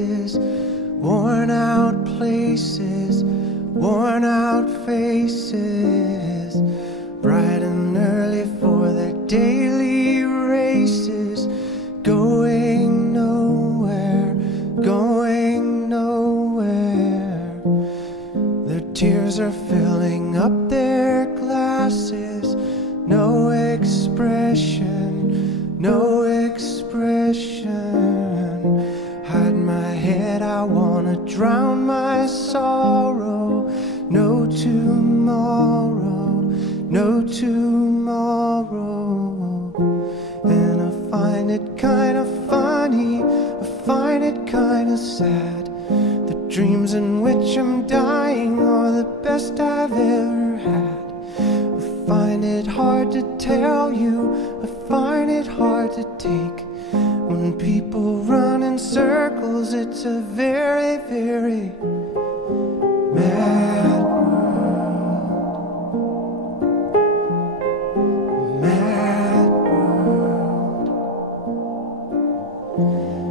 faces, worn out places, worn out faces, bright and early for their daily races, going nowhere, going nowhere. Their tears are filling up their glasses, no expression, no expression. Hide my head, I wanna drown my sorrow. No tomorrow, no tomorrow. And I find it kinda funny, I find it kinda sad. The dreams in which I'm dying are the best I've ever had. I find it hard to tell you, I find it hard to take. When people run in circles, it's a very, very mad world. Mad world.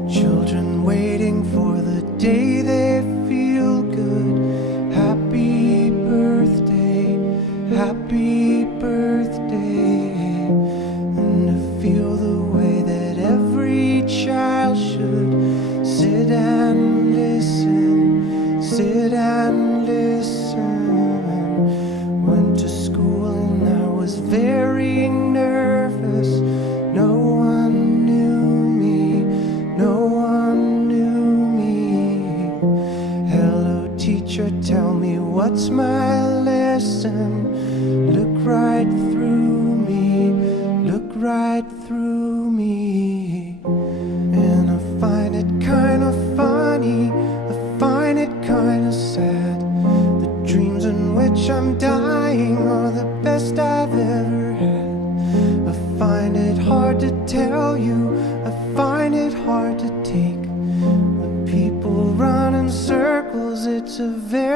Children waiting for the day they feel good. Happy birthday, happy birthday. And to feel the way that every child should sit and listen, sit and listen. Went to school and I was very nervous. No one knew me, no one knew me. Hello teacher, tell me what's my lesson. Look right through me, look right through me. And I find it kinda funny, I find it kinda sad. The dreams in which I'm dying are the best I've ever had. I find it hard to tell you, I find it hard to take. When people run in circles, it's a very